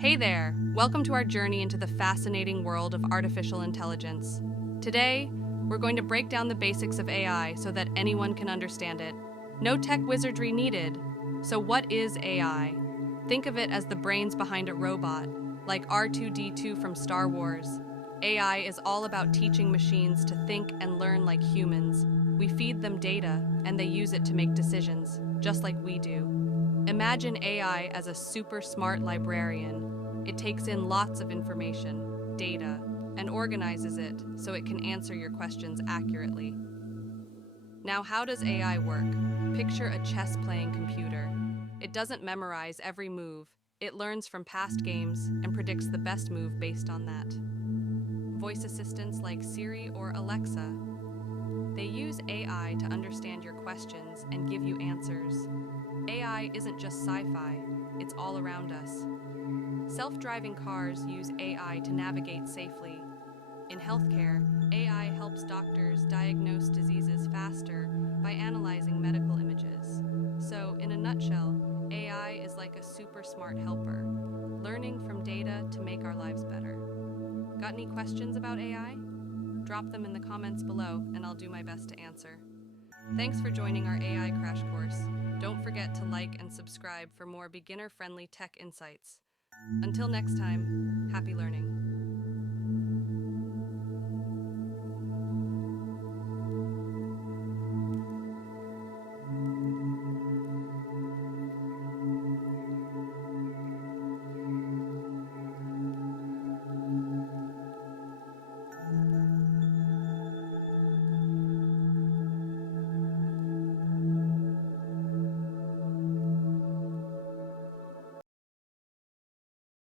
Hey there! Welcome to our journey into the fascinating world of artificial intelligence. Today, we're going to break down the basics of AI so that anyone can understand it. No tech wizardry needed. So, what is AI? Think of it as the brains behind a robot, like R2D2 from Star Wars. AI is all about teaching machines to think and learn like humans. We feed them data, and they use it to make decisions, just like we do. Imagine AI as a super smart librarian. It takes in lots of information, data, and organizes it so it can answer your questions accurately. Now, how does AI work? Picture a chess playing computer. It doesn't memorize every move, it learns from past games and predicts the best move based on that. Voice assistants like Siri or Alexa. They use AI to understand your questions and give you answers. AI isn't just sci-fi, it's all around us. Self-driving cars use AI to navigate safely. In healthcare, AI helps doctors diagnose diseases faster by analyzing medical images. So, in a nutshell, AI is like a super smart helper, learning from data to make our lives better. Got any questions about AI? Drop them in the comments below and I'll do my best to answer. Thanks for joining our AI crash course. Don't forget to like and subscribe for more beginner-friendly tech insights. Until next time, happy learning.